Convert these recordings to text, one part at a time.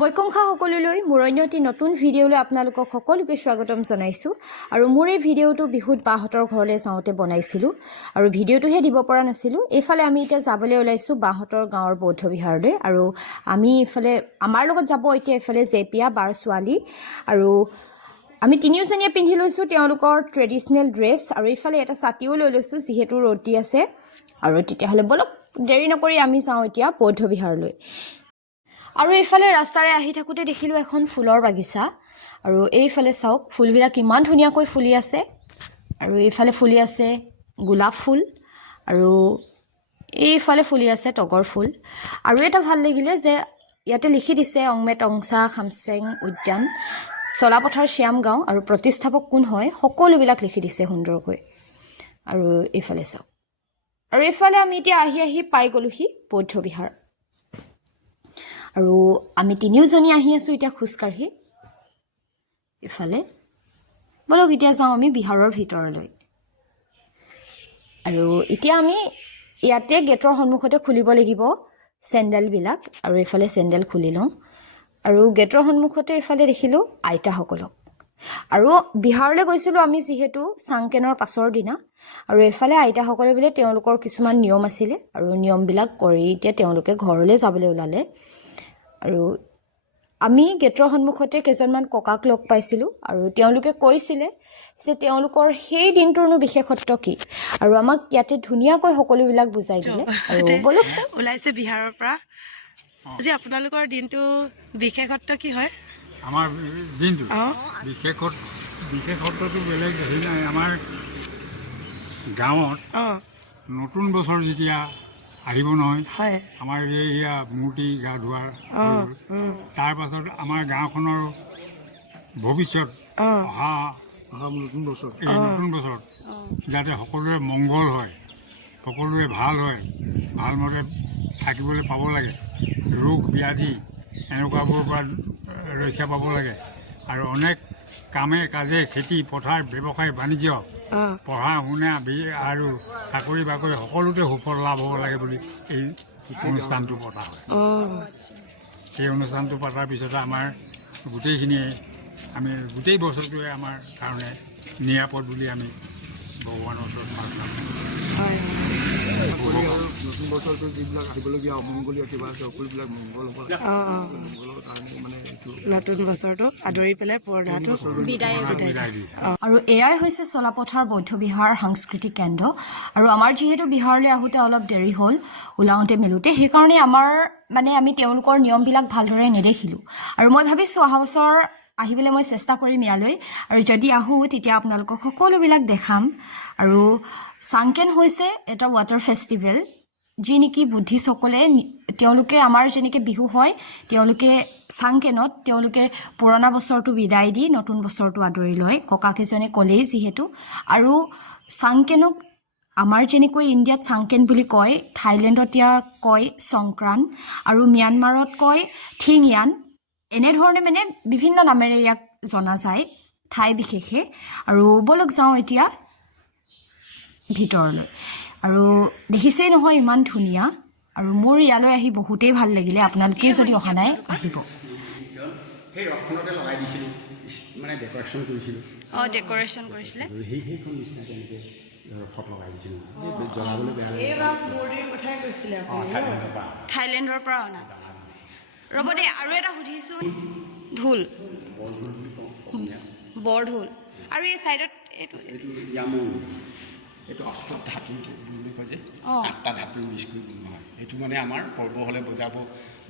বৈকংখা সকললৈ মোৰ অন্য এটি নতুন ভিডিঅ'লৈ আপোনালোকক সকলোকে স্বাগতম জনাইছোঁ আৰু মোৰ এই ভিডিঅ'টো বিহুত বাহঁতৰ ঘৰলৈ যাওঁতে বনাইছিলোঁ আৰু ভিডিঅ'টোহে দিব পৰা নাছিলোঁ। এইফালে আমি এতিয়া যাবলৈ ওলাইছোঁ বাহঁতৰ গাঁৱৰ বৌদ্ধ বিহাৰলৈ আৰু আমি এইফালে আমাৰ লগত যাব এতিয়া এইফালে জেপিয়া বাৰ ছোৱালী আৰু আমি তিনিওজনীয়ে পিন্ধি লৈছোঁ তেওঁলোকৰ ট্ৰেডিশ্যনেল ড্ৰেছ আৰু এইফালে এটা ছাতিও লৈ লৈছোঁ যিহেতু ৰ'দ দি আছে আৰু তেতিয়াহ'লে বলক দেৰি নকৰি আমি যাওঁ এতিয়া বৌদ্ধ বিহাৰলৈ। আৰু এইফালে ৰাস্তাৰে আহি থাকোঁতে দেখিলোঁ এখন ফুলৰ বাগিচা আৰু এইফালে চাওক ফুলবিলাক ইমান ধুনীয়াকৈ ফুলি আছে আৰু এইফালে ফুলি আছে গোলাপ ফুল আৰু এইফালে ফুলি আছে তগৰ ফুল আৰু এটা ভাল লাগিলে যে ইয়াতে লিখি দিছে অংমে টংচা খামচেং উদ্যান চলাপথাৰ শ্যামগাঁও আৰু প্ৰতিষ্ঠাপক কোন হয় সকলোবিলাক লিখি দিছে সুন্দৰকৈ আৰু এইফালে চাওক আৰু এইফালে আমি এতিয়া আহি পাই গ'লোহি বৌদ্ধ বিহাৰ আৰু আমি তিনিওজনী আহি আছোঁ এতিয়া খোজকাঢ়ি ইফালে বলক এতিয়া যাওঁ আমি বিহাৰৰ ভিতৰলৈ আৰু এতিয়া আমি ইয়াতে গেটৰ সন্মুখতে খুলিব লাগিব চেণ্ডেলবিলাক আৰু এইফালে চেণ্ডেল খুলি লওঁ আৰু গেটৰ সন্মুখতে এইফালে দেখিলোঁ আইতাসকলক আৰু বিহাৰলৈ গৈছিলোঁ আমি যিহেতু চাংকেনৰ পাছৰ দিনা আৰু এইফালে আইতাসকলে বোলে তেওঁলোকৰ কিছুমান নিয়ম আছিলে আৰু নিয়মবিলাক কৰি এতিয়া তেওঁলোকে ঘৰলৈ যাবলৈ ওলালে আৰু আমি গেটৰ সন্মুখতে কেইজনমান ককাক লগ পাইছিলোঁ আৰু তেওঁলোকে কৈছিলে যে তেওঁলোকৰ সেই দিনটোৰনো বিশেষত্ব কি আৰু আমাক ইয়াতে ধুনীয়াকৈ সকলোবিলাক বুজাই দিলে আৰু বলকচোন ওলাইছে বিহাৰৰ পৰা আজি আপোনালোকৰ দিনটো বিশেষত্ব কি হয় আমাৰ দিনটো বিশেষত্বটো বেলেগ হেৰি নাই আমাৰ গাঁৱত নতুন বছৰ যেতিয়া আহিব নহয় হয় আমাৰ এয়া মূৰ্তি গা ধোৱাৰ তাৰ পাছত আমাৰ গাঁওখনৰ ভৱিষ্যত অহা নতুন বছৰ এই নতুন বছৰত যাতে সকলোৰে মংগল হয় সকলোৰে ভাল হয় ভালমতে থাকিবলৈ পাব লাগে ৰোগ ব্যাধি এনেকুৱাবোৰৰ পৰা ৰক্ষা পাব লাগে আৰু অনেক কামে কাজে খেতি পথাৰ ব্যৱসায় বাণিজ্য পঢ়া শুনা আৰু চাকৰি বাকৰি সকলোতে সুফল লাভ হ'ব লাগে বুলি এই অনুষ্ঠানটো পতা হয় সেই অনুষ্ঠানটো পতাৰ পিছতে আমাৰ গোটেইখিনিয়ে আমি গোটেই বছৰটোৱে আমাৰ কাৰণে নিৰাপদ বুলি আমি ভগৱানৰ ওচৰত প্ৰাৰ্থনা কৰোঁ নতুন বছৰটো যিবিলাক আহিবলগীয়া অমংগলীয় কিবা আছে সকলোবিলাক মংগল হ'ব মংগলৰ কাৰণে মানে নতুন বছৰটো আদৰি পেলাই পুৰণাটো বিদায় আৰু এয়াই হৈছে চলাপথাৰ বৌদ্ধ বিহাৰ সাংস্কৃতিক কেন্দ্ৰ আৰু আমাৰ যিহেতু বিহাৰলৈ আহোঁতে অলপ দেৰি হ'ল ওলাওঁতে মেলোঁতে সেইকাৰণে আমাৰ মানে আমি তেওঁলোকৰ নিয়মবিলাক ভালদৰে নেদেখিলোঁ আৰু মই ভাবিছোঁ অহা বছৰ আহিবলৈ মই চেষ্টা কৰিম ইয়ালৈ আৰু যদি আহোঁ তেতিয়া আপোনালোকক সকলোবিলাক দেখাম আৰু চাংকেন হৈছে এটা ৱাটাৰ ফেষ্টিভেল যি নেকি বুদ্ধিষ্টসকলে তেওঁলোকে আমাৰ যেনেকৈ বিহু হয় তেওঁলোকে চাংকেনত তেওঁলোকে পুৰণা বছৰটো বিদায় দি নতুন বছৰটো আদৰি লয় ককাকেইজনে ক'লেই যিহেতু আৰু চাংকেনক আমাৰ যেনেকৈ ইণ্ডিয়াত চাংকেন বুলি কয় থাইলেণ্ডত ইয়াক কয় সংক্ৰান আৰু ম্যানমাৰত কয় থিংয়ান এনেধৰণে মানে বিভিন্ন নামেৰে ইয়াক জনা যায় ঠাই বিশেষে আৰু বলক যাওঁ এতিয়া ভিতৰলৈ আৰু দেখিছেই নহয় ইমান ধুনীয়া আৰু মোৰ ইয়ালৈ আহি বহুতেই ভাল লাগিলে আপোনালোকে যদি অহা নাই আহিব সেই ৰথখনতে লগাই দিছিলোঁ মানে ডেক'ৰেশ্যন কৰিছিলোঁ ডেক'ৰেশ্যন কৰিছিলে সেইখন নিচিনা তেনেকৈ ৰথত লগাই দিছিলোঁ জ্বলাবলৈ বেয়া লাগে এইবাৰ মূৰ্তিৰ কথাই কৈছিলে থাইলেণ্ডৰ পৰা অনা ৰ'ব দেই আৰু এটা সুধিছোঁ ঢোল বৰঢোল আৰু এই ছাইডত এইটো ইয়ামৌ এইটো অষ্টক ধাতু বুলি কয় যে 8টা ধাতু মিক্স কৰি বনোৱা হয় এইটো মানে আমাৰ পৰ্ব হ'লে বজাব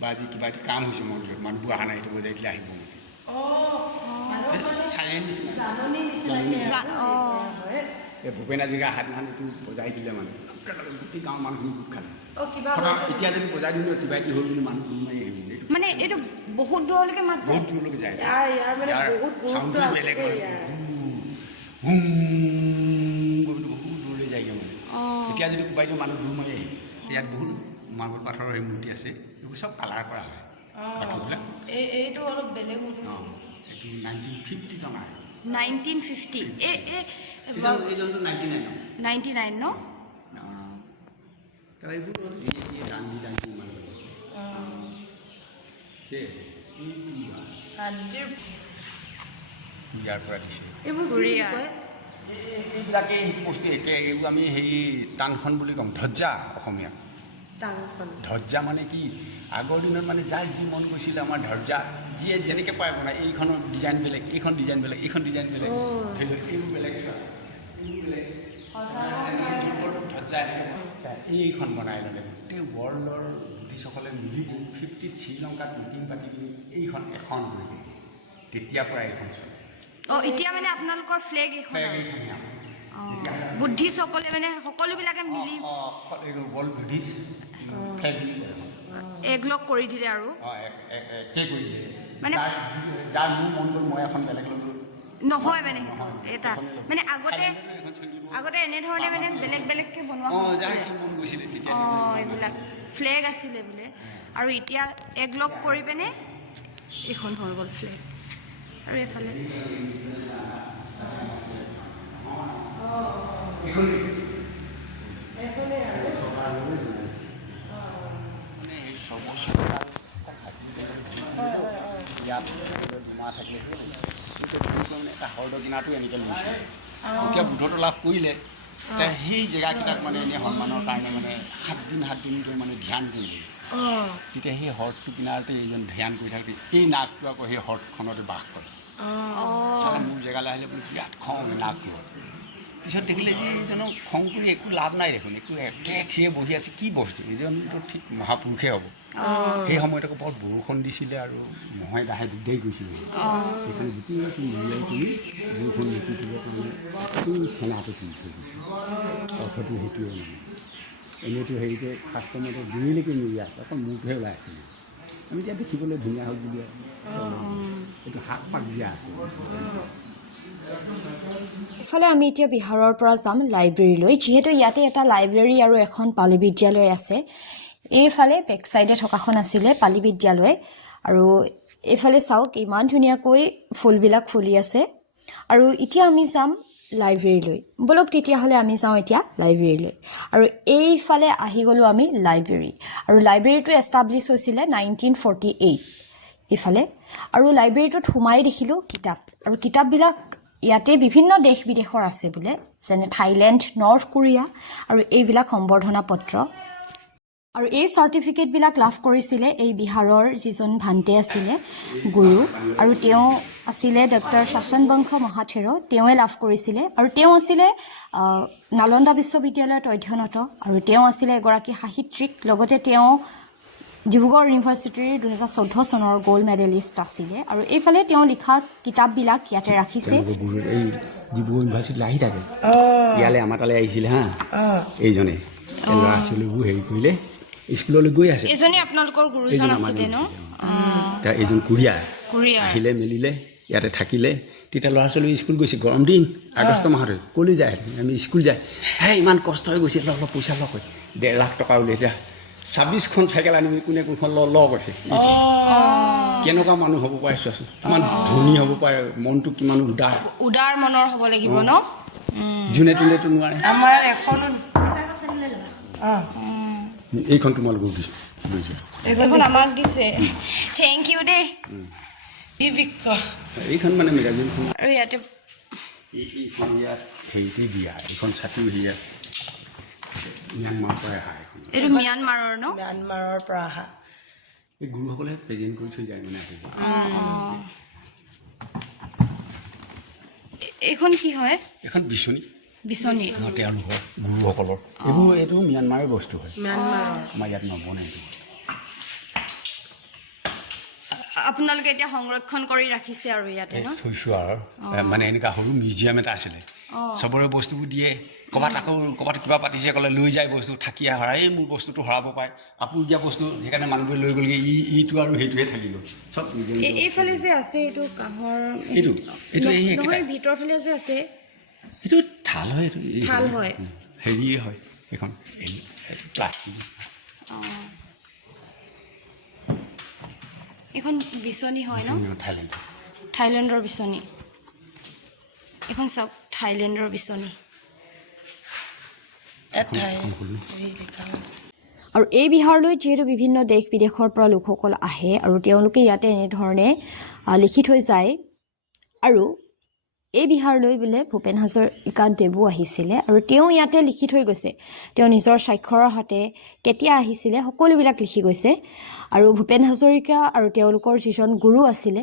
বা আজি কিবা এটি কাম হৈছে মন্দিৰত মানুহবোৰ অহা নাই এইটো বজাই দিলে আহিব চাইলেণ্ট নিচিনা এই ভূপেন হাজৰিকা হাতমান এইটো বজাই দিলে মানে গোটেই গাঁৱৰ মানুহখিনি গোট খালে এতিয়া যদি বজাই দিলে কিবা এটি হ'ল বুলি মানুহ মাৰি আহিব মানে এইটো বহুত দূৰলৈকে মাত বহুত দূৰলৈকে যায় চাউণ্ডটো বেলেগ মানে বহুত দূৰলৈ যায়গৈ মানে এতিয়া যদি কোবাই দিওঁ মানুহ দূৰ মাৰি আহিব ইয়াত বহুত মাৰ্বল পাথৰৰ সেই মূৰ্তি আছে এইবোৰ চব কালাৰ কৰা হয় পাথৰবিলাক এইটো অলপ বেলেগ এইটো 1950 টকা 1950 এইজনটো 99 ন এইবোৰ দাণ্ডি ইমান ইয়াৰ পৰা দিছে এইবোৰ কোৰিয়াৰ। এইবিলাকে সেইটো বস্তু একে এইবোৰ আমি সেই টাংখন বুলি ক'ম ধ্বজা অসমীয়া টাংখন ধ্বজা মানে কি আগৰ দিনত মানে যাৰ যি মন গৈছিলে আমাৰ ধ্বজা যিয়ে যেনেকৈ পায় বনায় এইখনৰ ডিজাইন বেলেগ এইখন ডিজাইন বেলেগ এইখন ডিজাইন বেলেগ এইবোৰ বেলেগ ধ্বজা এইখন বনাই ল'লে গোটেই ৱৰ্ল্ডৰ বুদ্ধিষ্টসকলে মিলি 50 শ্ৰীলংকাত মিটিং পাতি কিনি এইখন এখন কৰি দিয়ে তেতিয়াৰ পৰা এইখন চলে এতিয়া মানে আপোনালোকৰ ফ্লেগ এইখন বুদ্ধিষ্টসকলে মানে সকলোবিলাকে মিলি ৱৰ্ল্ড বুদ্ধিষ্ট ফ্লেগ বুলি কয় একলগ কৰি দিলে আৰু একে কৰি দিয়ে মানে যাৰ মোৰ মন গ'ল মই এখন বেলেগ ল'লোঁ নহয় মানে এটা মানে আগতে এনেধৰণে মানে বেলেগ বেলেগকৈ বনোৱা হৈছিলে এইবিলাক ফ্লেগ আছিলে বোলে আৰু এতিয়া একলগ কৰি পিনে এইখন হৈ গ'ল ফ্লেগ আৰু এইফালে ইয়াত জমা থাকিলে এটা হৰ্দৰ কিনাৰটো এনেকৈ লৈছিলে এতিয়া বুদ্ধটো লাভ কৰিলে সেই জেগাকেইটাক মানে এনেই সন্মানৰ কাৰণে মানে 7 দিন ধৰি মানে ধ্যান কৰিলে তেতিয়া সেই হ্ৰদটো কিনাৰতে এইজন ধ্যান কৰি থাকে এই নাগটো আকৌ সেই হ্ৰদখনতে বাস কৰে চালে মোৰ জেগালৈ আহিলে বুলি বিৰাট খং নাগটো পিছত দেখিলে যে এইজনক খং কৰি একো লাভ নাই দেখোন একো একে থিয়ে বহি আছে কি বস্তু এইজনটো ঠিক মহাপুৰুষে হ'ব সেই সময়ত আকৌ বৰ বৰষুণ দিছিলে আৰু মহে দাহে দিগদাৰি গৈছিলে সেইকাৰণে গোটেইটো মিলাই কৰি বৰষুণ নুতুকিবৰ কাৰণে এই ফেনাটো তুলি থৈ দিছে অৰ্থটো সেইটোৱে মানে এনেইতো হেৰিতে কাষ্টমাৰটো ডিঙিলৈকে মিলিয়া অকল মুখহে ওলাই আছিলে আমি এতিয়া দেখিবলৈ ধুনীয়া হ'ল বুলি এইটো শাক পাক দিয়া আছে ইফালে আমি এতিয়া বিহাৰৰ পৰা যাম লাইব্ৰেৰীলৈ যিহেতু ইয়াতে এটা লাইব্ৰেৰী আৰু এখন পালি বিদ্যালয় আছে এইফালে বেক চাইডে থকাখন আছিলে পালি বিদ্যালয় আৰু এইফালে চাওক ইমান ধুনীয়াকৈ ফুলবিলাক ফুলি আছে আৰু এতিয়া আমি যাম লাইব্ৰেৰীলৈ বলক তেতিয়াহ'লে আমি যাওঁ এতিয়া লাইব্ৰেৰীলৈ আৰু এইফালে আহি গ'লোঁ আমি লাইব্ৰেৰী আৰু লাইব্ৰেৰীটো এষ্টাব্লিছ হৈছিলে 1948 ইফালে আৰু লাইব্ৰেৰীটোত সোমাই দেখিলোঁ কিতাপ আৰু কিতাপবিলাক ইয়াতে বিভিন্ন দেশ বিদেশৰ আছে বোলে যেনে থাইলেণ্ড নৰ্থ কোৰিয়া আৰু এইবিলাক সম্বৰ্ধনা পত্ৰ আৰু এই চাৰ্টিফিকেটবিলাক লাভ কৰিছিলে এই বিহাৰৰ যিজন ভান্তে আছিলে গুৰু আৰু তেওঁ আছিলে ডক্টৰ শাসন বংশ মহাথেৰ তেওঁৱে লাভ কৰিছিলে আৰু তেওঁ আছিলে নালন্দা বিশ্ববিদ্যালয়ত অধ্যয়নত আৰু তেওঁ আছিলে এগৰাকী সাহিত্যিক লগতে তেওঁ ডিব্ৰুগড় ইউনিভাৰ্চিটিৰ 2014 চনৰ গ'ল্ড মেডেলিষ্ট আছিলে আৰু এইফালে তেওঁ লিখা কিতাপবিলাক ইয়াতে ৰাখিছে এই ডিব্ৰুগড় ইউনিভাৰ্চিটিলৈ আহি থাকে ইয়ালৈ আমাৰ তালৈ আহিছিলে হা এইজনে ল'ৰা ছোৱালীবোৰ হেৰি কৰিলে স্কুললৈ গৈ আছে এজনে আপোনালোকৰ গুৰুজন আছিলে ন এইজন কোৰিয়া আহিলে মেলিলে ইয়াতে থাকিলে তেতিয়া ল'ৰা ছোৱালী স্কুল গৈছে গৰম দিন আগষ্ট মাহতে ক'লৈ যায় আমি স্কুল যায় হে ইমান কষ্ট হৈ গৈছে অলপ পইচা লগ হয় 1.5 লাখ টকা উলিয়াইছে 26খন চাইকেল আনিবি কোনে কোনখন লগ আছে কেনেকুৱা মানুহ হ'ব পাৰে চোৱাচোন কিমান ধনী হ'ব পাৰে মনটো কিমান উদাৰ মনৰ হ'ব লাগিব ন যোনে তোনেতো নোৱাৰে আমাৰ এখনো এইখন তোমালোকক দিছোঁ এইখন আমাক দিছে থেংক ইউ দেই এইখন মানে মেগাজিনখন আৰু ইয়াতে এইখন ইয়াত হেৰিটো দিয়া এইখন ছাতিও ইয়াত ম্যানমাৰৰ পৰা অহা এইটো ম্যানমাৰৰ ন ম্যানমাৰৰ পৰা অহা এই গুৰুসকলে প্ৰেজেণ্ট কৰি থৈ যায় মানে এইখন কি হয় এখন বিচনী বিচনী তেওঁলোকৰ গুৰুসকলৰ এইবোৰ এইটো ম্যানমাৰৰ বস্তু হয় ম্যানমাৰৰ আমাৰ ইয়াত নবনে এইটো আপোনালোকে এতিয়া সংৰক্ষণ কৰি ৰাখিছে আৰু ইয়াতে ন থৈছোঁ আৰু মানে এনেকুৱা সৰু মিউজিয়াম এটা আছিলে চবৰে বস্তুবোৰ দিয়ে ক'ৰবাত কিবা পাতিছে ক'লে লৈ যায় বস্তু থাকি হৰাই এই মোৰ বস্তুটো হৰাব পাৰে আপুৰুগীয়া বস্তু সেইকাৰণে মানুহবোৰে লৈ গ'লগৈ এইটো আৰু সেইটোহে থাকি গ'ল চব এইফালে যে আছে এইটো কাঁহৰ এইটো নহয় ভিতৰৰ ফালে যে আছে এইটো থাল হয় এইটো থাল হয় হেৰিয়ে হয় এইখন প্লাষ্টিক এইখন বিচনী হয় ন থাইলেণ্ডৰ বিচনী এইখন চাওক থাইলেণ্ডৰ বিচনী আৰু এই বিহাৰলৈ যিহেতু বিভিন্ন দেশ বিদেশৰ পৰা লোকসকল আহে আৰু তেওঁলোকে ইয়াতে এনেধৰণে লিখি থৈ যায় আৰু এই বিহাৰলৈ বোলে ভূপেন হাজৰিকা দেৱো আহিছিলে আৰু তেওঁ ইয়াতে লিখি থৈ গৈছে তেওঁ নিজৰ স্বাক্ষৰৰ হাতে কেতিয়া আহিছিলে সকলোবিলাক লিখি গৈছে আৰু ভূপেন হাজৰিকা আৰু তেওঁলোকৰ যিজন গুৰু আছিলে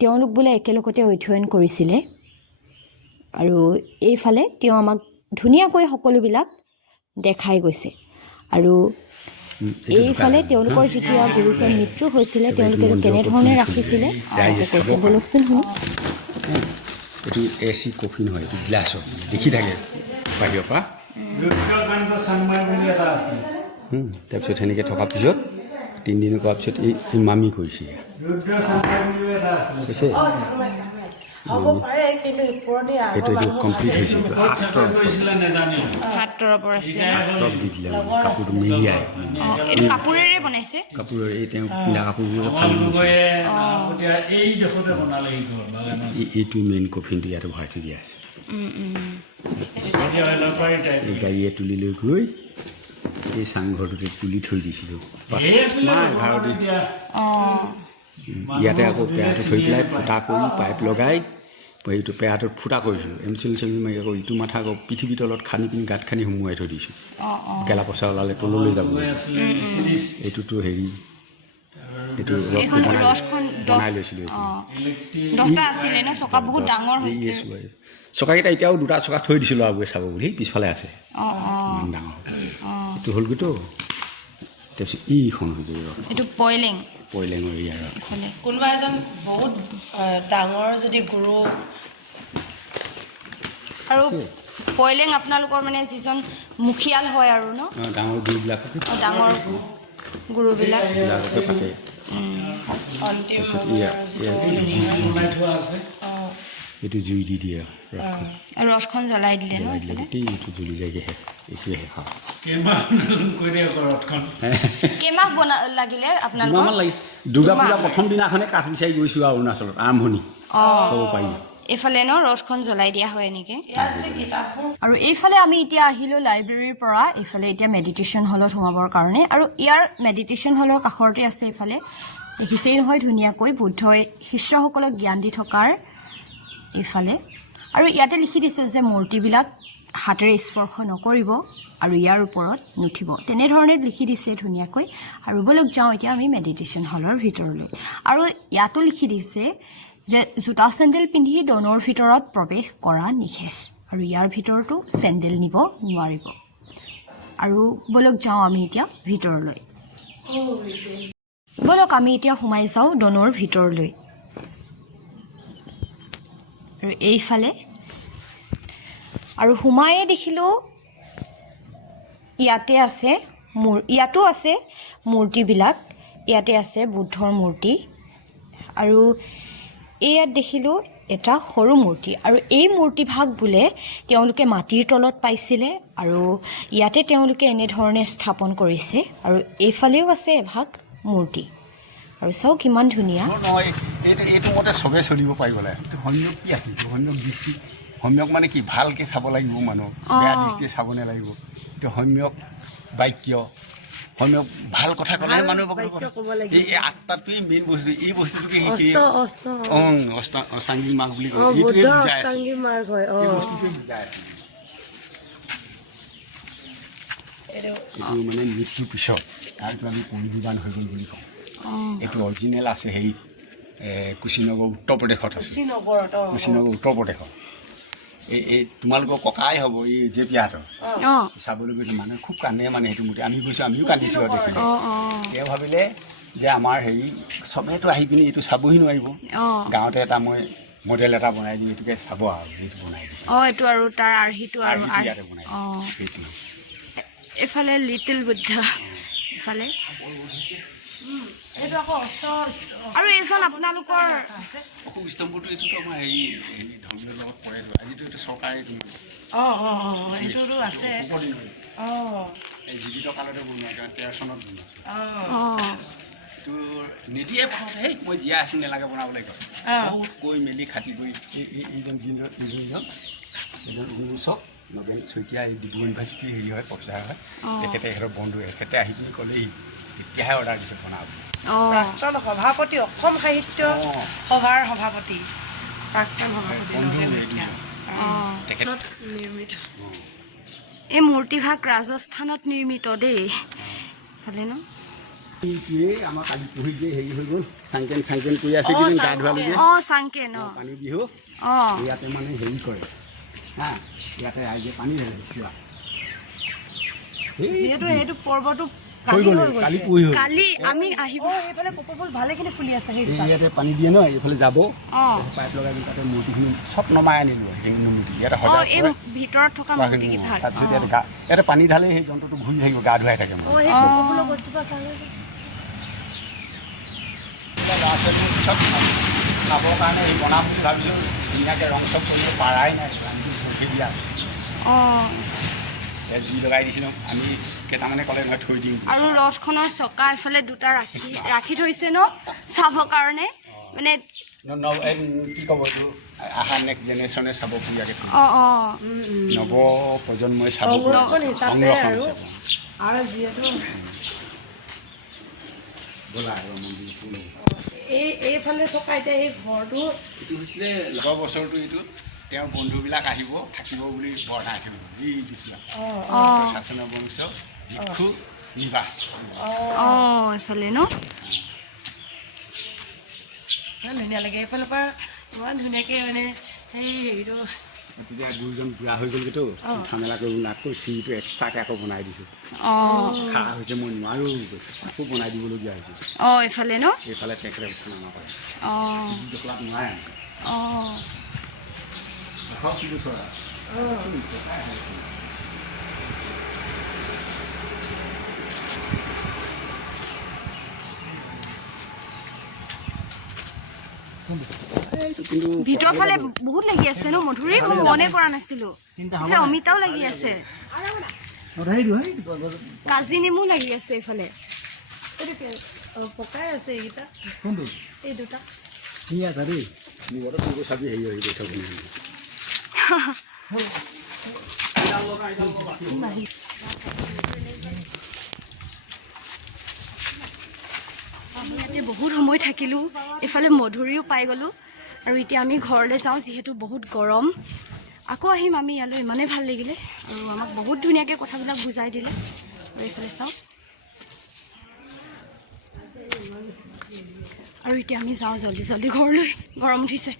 তেওঁলোক বোলে একেলগতে অধ্যয়ন কৰিছিলে আৰু এইফালে তেওঁ আমাক ধুনীয়াকৈ সকলোবিলাক দেখাই গৈছে আৰু এইফালে তেওঁলোকৰ যেতিয়া গুৰুজন মৃত্যু হৈছিলে তেওঁলোকে কেনেধৰণে ৰাখিছিলে কৈছে বলকচোন শুনো এইটো AC কফি নহয় এইটো গ্লাছৰ দেখি থাকে বাহিৰৰ পৰা তাৰপিছত সেনেকৈ থকাৰ পিছত 3 দিন কৰাৰ পিছত এই মামি কৰিছে কৈছে এইটো কমপ্লিট হৈছে হাতৰ দি দিলে কাপোৰটো মেৰিয়াই কাপোৰেৰে বনাইছে কাপোৰৰ এই তেওঁ পিন্ধা কাপোৰবোৰ ফালি এইটো মেইন কফিনটো ইয়াতে ভৰাই থৈ দিয়া আছে এই গাড়ীয়ে তুলি লৈ গৈ এই চাংঘৰটোতে তুলি থৈ দিছিলোঁ 11 দিন ইয়াতে আকৌ পেয়াটো থৈ পেলাই ফুটা কৰি পাইপ লগাই এইটো পেয়াটোত ফুটা কৰিছোঁ এমচিল মাৰি আকৌ ইটো মাথা আকৌ পৃথিৱীৰ তলত খান্দি পিনি গাঁত খান্দি সুমুৱাই থৈ দিছোঁ গেলা পচা ওলালে তললৈ যাব এইটোতো হেৰি এইটো বনাই লৈছিলোঁ চকাকেইটা এতিয়াও 2টা চকা থৈ দিছিলোঁ আৰু চাব বুলি পিছফালে আছে ইমান ডাঙৰ এইটো হ'লগৈতো তাৰপিছত ইখন হৈ যাব এইটো পইলেঙৰ ইয়াৰ কোনোবা এজন বহুত ডাঙৰ যদি গুৰু আৰু পইলেং আপোনালোকৰ মানে যিজন মুখিয়াল হয় আৰু ন ডাঙৰ গুৰুবিলাক ডাঙৰ গুৰুবিলাক পাতে এইটো জুই দি দিয়ে ৰথখন জ্বলাই দিলে ন গোটেই এইটো জ্বলি যায়গৈ এইটোৱে শেষ কেইমাহ লাগিলে আপোনালোকৰ দুৰ্গা পূজা প্ৰথম দিনাখনে কাঠ বিচাৰি গৈছোঁ আৰু অৰুণাচলত আৰম্ভণি ক'ব পাৰি এইফালে ন ৰথখন জ্বলাই দিয়া হয় এনেকৈ আৰু এইফালে আমি এতিয়া আহিলোঁ লাইব্ৰেৰীৰ পৰা এইফালে এতিয়া মেডিটেশ্যন হলত সোমাবৰ কাৰণে আৰু ইয়াৰ মেডিটেশ্যন হলৰ কাষৰতে আছে এইফালে দেখিছেই নহয় ধুনীয়াকৈ বুদ্ধই শিষ্যসকলক জ্ঞান দি থকাৰ এইফালে আৰু ইয়াতে লিখি দিছে যে মূৰ্তিবিলাক হাতেৰে স্পৰ্শ নকৰিব আৰু ইয়াৰ ওপৰত নুঠিব তেনেধৰণে লিখি দিছে ধুনীয়াকৈ আৰু বলক যাওঁ এতিয়া আমি মেডিটেশ্যন হলৰ ভিতৰলৈ আৰু ইয়াতো লিখি দিছে যে জোতা চেণ্ডেল পিন্ধি দনৰ ভিতৰত প্ৰৱেশ কৰা নিষেধ আৰু ইয়াৰ ভিতৰতো চেণ্ডেল নিব নোৱাৰিব আৰু বলক যাওঁ আমি এতিয়া ভিতৰলৈ বলক আমি এতিয়া সোমাই যাওঁ দনৰ ভিতৰলৈ আৰু এইফালে আৰু সোমায়ে দেখিলোঁ ইয়াতে আছে ইয়াতো আছে মূৰ্তিবিলাক ইয়াতে আছে বুদ্ধৰ মূৰ্তি আৰু ইয়াত দেখিলোঁ এটা সৰু মূৰ্তি আৰু এই মূৰ্তিভাগ বোলে তেওঁলোকে মাটিৰ তলত পাইছিলে আৰু ইয়াতে তেওঁলোকে এনেধৰণে স্থাপন কৰিছে আৰু এইফালেও আছে এভাগ মূৰ্তি আৰু চাওক কিমান ধুনীয়া নহয় এইটো মতে চবেই চলিব পাৰিব লাগে সম্যক কি আছিল সম্যক দৃষ্টি সম্যক মানে কি ভালকৈ চাব লাগিব মানুহ বেয়া দৃষ্টিয়ে চাব নালাগিব এইটো সম্যক বাক্য সম্যক ভাল কথা ক'লে মানুহ এই আত্মাটোৱেই মেইন বস্তু এই বস্তুটোকে শিকি অষ্টাংগিক মাৰ্গ বুলি কয় এইটোৱে বুজাই এই বস্তুটোৱে বুজাই এইটো মানে মৃত্যুৰ পিছত তাৰটো আমি পৰিবিধান হৈ গ'ল বুলি কওঁ এইটো অৰিজিনেল আছে হেৰিত কুশীনগৰ উত্তৰ প্ৰদেশত আছে কুশীনগৰ উত্তৰ প্ৰদেশত এই তোমালোকৰ ককাই হ'ব এই জে পিয়াহঁতৰ চাবলৈ গৈছোঁ মানুহে খুব কান্দে মানে সেইটো মূৰ্তি আমি গৈছোঁ আমিও কান্দিছোঁ আৰু দেখিলে তেওঁ ভাবিলে যে আমাৰ হেৰি চবেইতো আহি পিনি এইটো চাবহি নোৱাৰিব গাঁৱতে এটা মই মডেল এটা বনাই দিম এইটোকে চাব আৰু এইটো বনাই দিছোঁ এইটো আৰু তাৰ আৰ্হিটো আৰু ইয়াতে বনাই সেইটো এইফালে লিটিল বুদ্ধ এইফালে আৰু এইজন আপোনালোকৰ স্তম্ভটো এইটোতো আমাৰ হেৰি ধৰ্মীয় লগত পৰে আজিতো এইটো চৰকাৰে এইটোতো আছে এই জীৱিত কালতে বনোৱা 13 চনত বনোৱা তো নিদিয়ে প্ৰথমতে সেই মই জীয়াই আছোঁ নেলাগে বনাবলৈ কয় বহুত কৈ মেলি খাটি কৰি এইজন এজন গুৰু চক নগেন শইকীয়া এই ডিব্ৰুগড় ইউনিভাৰ্চিটিৰ হেৰি হয় প্ৰফেচাৰ হয় তেখেতে এখেতৰ বন্ধু এখেতে আহি পিনি ক'লেহি তেতিয়াহে অৰ্ডাৰ দিছে বনাব প্ৰাক্তন সভাপতি অসম সাহিত্য সভাৰ সভাপতি প্ৰাক্তন সভাপতি বন্ধু নগেন হেৰি শইকীয়া তেখেত নিৰ্মিত এই মূৰ্তিভাগ ৰাজস্থানত নিৰ্মিত দেই ভালে ন এইটোৱে আমাৰ কালি পুহি যে হেৰি হৈ গ'ল চাংকেন কৰি আছে কিন্তু গা ধোৱালো যে চাংকে ন পানী বিহু ইয়াতে মানে হেৰি কৰে হা ইয়াতে ৰাইজে পানী ঢালে চোৱা যিহেতু সেইটো পৰ্বটো হৈ গ'ল কালি পুহি হ'ল কালি আমি আহিব এইফালে কপৌ ফুল ভালেখিনি ফুলি আছে সেই ইয়াতে পানী দিয়ে ন এইফালে যাব পাইপ লগাই দিওঁ তাতে মূৰ্তিখিনি চব নমাই আনিলোঁ হিন্দু মূৰ্তি ইয়াতে সদায় এই ভিতৰত থকা মূৰ্তি ভাগ তাৰপিছত ইয়াতে পানী ঢালে সেই জন্তুটো ঘূৰি থাকিব গা ধুৱাই থাকে মানে সেই কপৌ ফুলৰ গছজোপা চালে ল'ৰা ছোৱালী চব চাবৰ কাৰণে এই বনাম বুলি ভাবিছোঁ ধুনীয়াকৈ ৰং চব কৰিব পাৰাই নাই মূৰ্তিবিলাক জুই লগাই দিছিলোঁ আমি কেইটামানে ক'লে নহয় থৈ দিওঁ আৰু ৰথখনৰ চকা এফালে দুটা ৰাখি থৈছে ন চাবৰ কাৰণে মানে কি ক'ব এইটো আহা নেক্সট জেনেৰেশ্যনে চাব পৰাকৈ নৱ প্ৰজন্মই চাব সংৰক্ষণ হিচাপে আৰু যিহেতু এইফালে থকা এতিয়া এই ঘৰটো এইটো হৈছিলে লগৰ বছৰটো এইটো তেওঁৰ বন্ধুবিলাক আহিব থাকিব বুলি বৰ্ণাই থাকিব যি দিছিলে শাসনৰ বংশ ভিক্ষু নিবাস এফালে ন ধুনীয়া লাগে এইফালৰ পৰা ইমান ধুনীয়াকৈ মানে সেই হেৰিটো তেতিয়া দুজন বুঢ়া হৈ গ'লগৈতো ঝামেলা কৰিব নাকটো চিৰিটো এক্সট্ৰাকৈ আকৌ বনাই দিছোঁ খাৰা হৈছে মই নোৱাৰোঁ আকৌ বনাই দিবলগীয়া হৈছে এফালে ন এইফালে ট্ৰেক্টৰে উঠা নাপায় জখলাত নোৱাৰে কি বছৰ ভিতৰ ফালে বহুত লাগি আছে ন মধুৰি মই মনে কৰা নাছিলো অমিতাও লাগি আছে কাজি নেমু লাগি আছে এইফালে পকাই আছে এইকেইটা এই দুটা চাবি হেৰি হৈ গৈছে আমি ইয়াতে বহুত সময় থাকিলোঁ এইফালে মধুৰিও পাই গ'লোঁ আৰু এতিয়া আমি ঘৰলৈ যাওঁ যিহেতু বহুত গৰম আকৌ আহিম আমি ইয়ালৈ ইমানেই ভাল লাগিলে আৰু আমাক বহুত ধুনীয়াকৈ কথাবিলাক বুজাই দিলে আৰু এইফালে চাওঁ আৰু এতিয়া আমি যাওঁ জল্দি ঘৰলৈ গৰম উঠিছে